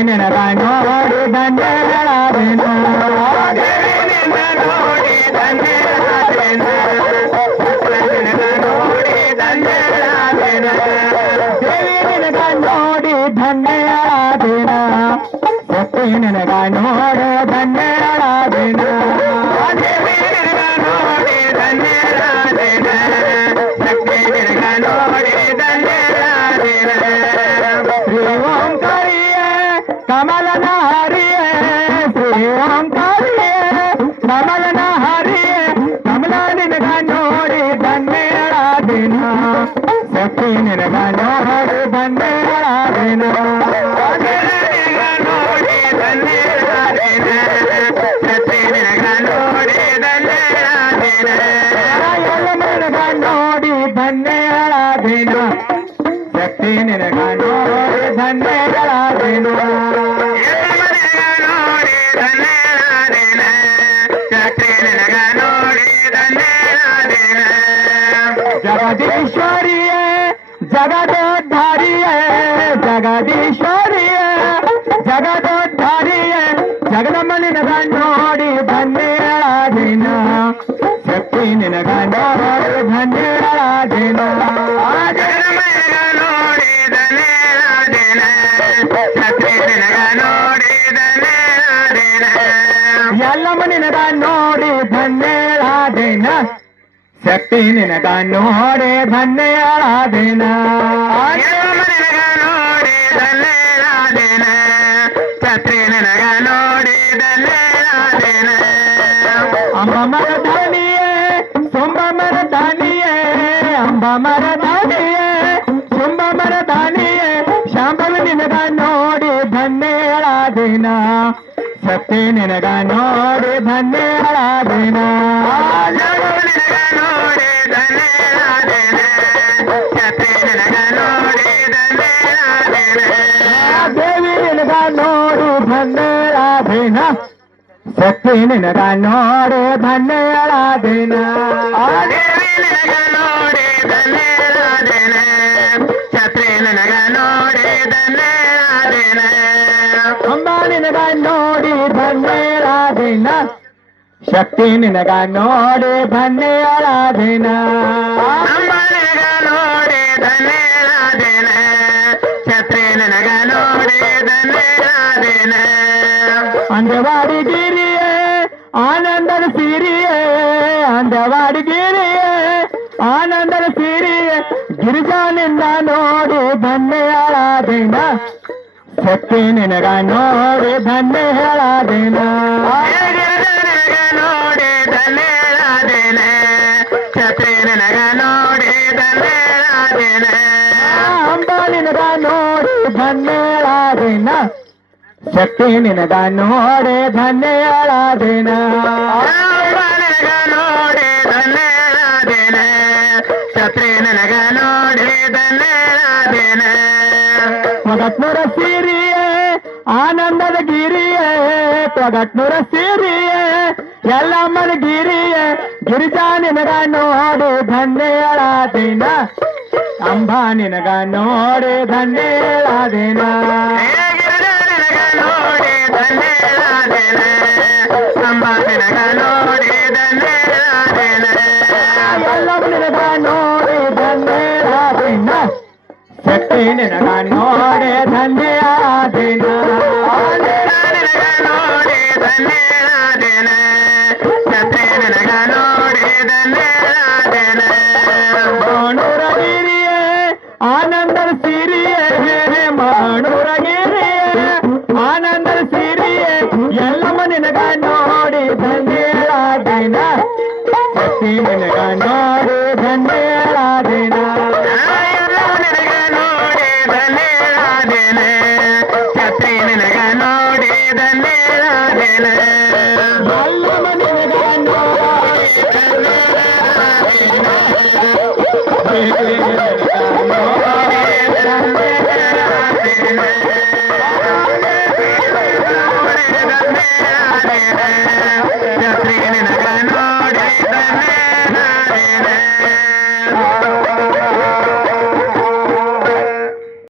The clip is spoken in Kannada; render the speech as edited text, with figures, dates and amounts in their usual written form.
ನಿನಗ ನೋಡಿ ಧನ್ಯಳಾದೆನು ದೇವಿ ನಿನ್ನ ನೋಡಿ ಧನ್ಯಳಾದೆನು ನಿನಗ ನೋಡಿ ಧನ್ಯಳಾದೆನು ದೇವಿ ನಿನಗ ನೋಡಿ ಧನ್ಯಳಾದೆನ ಶಕ್ತಿ ನಿನಗ ನೋಡಿ ಧನ್ಯಳಾದೆನು ದೇವಿ ನಿನಗ ನೋಡಿ ಧನ್ಯಳಾದೆನ ಶಕ್ತಿ ನಿನಗ ನೋಡಿ ಧನ್ಯಳಾದೆನ ಶ್ರೀ ಓಂಕಾರಿಯೇ ಕಮಲನ ಹರಿಯೇ ಶ್ರೀ ಓಂಕಾರಿಯೇ ಕಮಲನ ಹರಿಯೇ ಕಮಲ ನಿನಗ ನೋಡಿ ಧನ್ಯಳಾದೆನ ಶಕ್ತಿ ನಿನಗ ನೋಡಿ ಧನ್ಯಳಾದೆನ ನೋಡಿ ಧನ್ಯಳಾದೆನ ಶಕ್ತಿ ನಿನಗ ನೋಡಿ ಧನ್ಯಳಾದೆನ ನಿನಗ ನೋಡಿ ಧನ್ಯಳಾದೆನ ಶಕ್ತಿ ನಿನಗ ನೋಡಿ ಧನ್ಯಳಾದೆನು ನೋಡಿ ಧನ್ಯಳಾದೆನ ಶಕ್ತಿ ನಿನಗ ನೋಡಿ ಧನ್ಯಳಾದೆನ ಜಗದೀಶ್ವರಿಯೇ ಜಗದೋದ್ಧಾರಿಯೇ ಜಗದೀಶ್ವರಿಯೇ ಜಗದೋದ್ಧಾರಿಯೇ ಜಗದಮ್ಮ ನಿನಗ ನೋಡಿ ಧನ್ಯಳಾದೆನ ಶಕ್ತಿ ನಿನಗ ನೋಡಿ ಧನ್ಯಳಾದೆನ ನೋಡಿ ಧನ್ಯಳಾದೆನ ಶಕ್ತಿ ನಿನಗ ನೋಡಿ ಧನ್ಯಳಾದೆನ ಎಲ್ಲಮ್ಮ ನಿನಗ ನೋಡಿ ಧನ್ಯಳಾದೆನ ಶಕ್ತಿ ನಿನಗ ನೋಡಿ ಧನ್ಯಳಾದೆನ ಎಲ್ಲಮ್ಮ ನಿನಗ ನೋಡಿ ಧನ್ಯಳಾದೆನ ಶಕ್ತಿ ನಿನಗ ನೋಡಿ ಧನ್ಯಳಾದೆನ ಅಂಬ ಮರದಾನಿಯೇ ಸೊಂಬ ಮರದಾನಿಯೇ ಅಂಬ ಮರದಾನಿಯೇ ಸೊಂಬ ಮರದಾನಿಯೇ ಶಾಂಬವ ನಿನಗ ನೋಡಿ ಧನ್ಯಳಾದೆನ ಶಕ್ತಿ ನಿನಗ ನೋಡಿ ಧನ್ಯಳಾದೆನ ನಿನಗ ನೋಡಿ ಧನ್ಯಳಾದೆನ ಶಕ್ತಿ ನಿನಗ ನೋಡಿ ಧನ್ಯಳಾದೆನ ದೇವಿ ನಿನಗ ನೋಡಿ ಧನ್ಯಳಾದೆನ ಶಕ್ತಿ ನಿನಗ ನೋಡಿ ಧನ್ಯಳಾದೆನ ದೇವಿ ನಿನಗ ನೋಡಿ ಧನ್ಯಳಾದೆನ ಶಕ್ತಿ ನಿನಗ ನೋಡಿ ಧನ್ಯಳಾದೆನ ಅಂಬ ನಿನಗ ನೋಡಿ ಧನ್ಯಳಾದೆನ ಶಕ್ತಿ ನಿನಗ ನೋಡಿ ಧನ್ಯಳಾದೆನ ಅಂಬ ನಿನಗ ನೋಡಿ ಧನ್ಯಳಾದೆನ ಶಕ್ತಿ ನಿನಗ ನೋಡಿ ಧನ್ಯಳಾದೆನ ಅಂದವಾಡಿಗಿರಿಯೇ ಆನಂದದ ಸಿರಿಯೇ ಅಂದವಾಡಿಗಿರಿಯೇ ಆನಂದದ ಸಿರಿಯೇ ಗಿರಿಜಾನಿಂದ ನೋಡಿ ಧನ್ಯಳಾದೆನ ಶಕ್ತಿ ನಿನಗ ನೋಡಿ ಧನ್ಯಳಾದೆನ ನೋಡಿ ಧನ್ಯಳಾದೆನ ಶಕ್ತಿ ನಿನಗ ನೋಡಿ ಧನ್ಯಳಾದೆನ ಅಂಬ ನಿನಗ ನೋಡಿ ಧನ್ಯಳಾದೆನ ಶಕ್ತಿ ನಿನಗ ನೋಡಿ ಧನ್ಯಳಾದೆನ ನಿನಗ ನೋಡಿ ಧನ್ಯಳಾದೆನ ಶಕ್ತಿ ನಿನಗ ನೋಡಿ ಧನ್ಯಳಾದೆನ ತೊಗಟ್ನೂರ ಸಿರಿಯೇ ಆನಂದದ ಗಿರಿಯೇ ತೊಗಟ್ನೂರ ಸಿರಿಯೇ ಎಲ್ಲಮ್ಮನ ಗಿರಿಯೇ ಗಿರಿಜಾ ನಿನಗ ನೋಡಿ ಧನ್ಯಳಾದೆನ ಅಂಬ ನಿನಗ ನೋಡಿ ಧನ್ಯಳಾದೆನ ನೋಡಿ ಧನ್ಯಳಾದೆನ ಅಂಬ ನಿನಗ ನೋಡಿ ಧನ್ಯಳಾದೆನ ಎಲ್ಲಮ್ಮ ನಿನಗ ನೋಡಿ ಧನ್ಯಳಾದೆನ ಶಕ್ತಿ ನಿನಗ ನೋಡಿ ಧನ್ಯಳಾದೆನ ನಿನಗ ನೋಡಿ ಧನ್ಯಳಾದೆನ ಶಕ್ತಿ ನಿನಗ ನೋಡಿ ಧನ್ಯಳಾದೆನ ಮಾಣೂರಗಿರಿಯೇ ಆನಂದದ ಸಿರಿಯೇ ಮಾಣೂರಗಿರಿಯೇ ಆನಂದದ ಸಿರಿಯೇ ಎಲ್ಲಮ್ಮ ನಿನಗ ನೋಡಿ ಧನ್ಯಳಾದೆನ ಶಕ್ತಿ ನಿನಗ ನೋಡಿ ಧನ್ಯ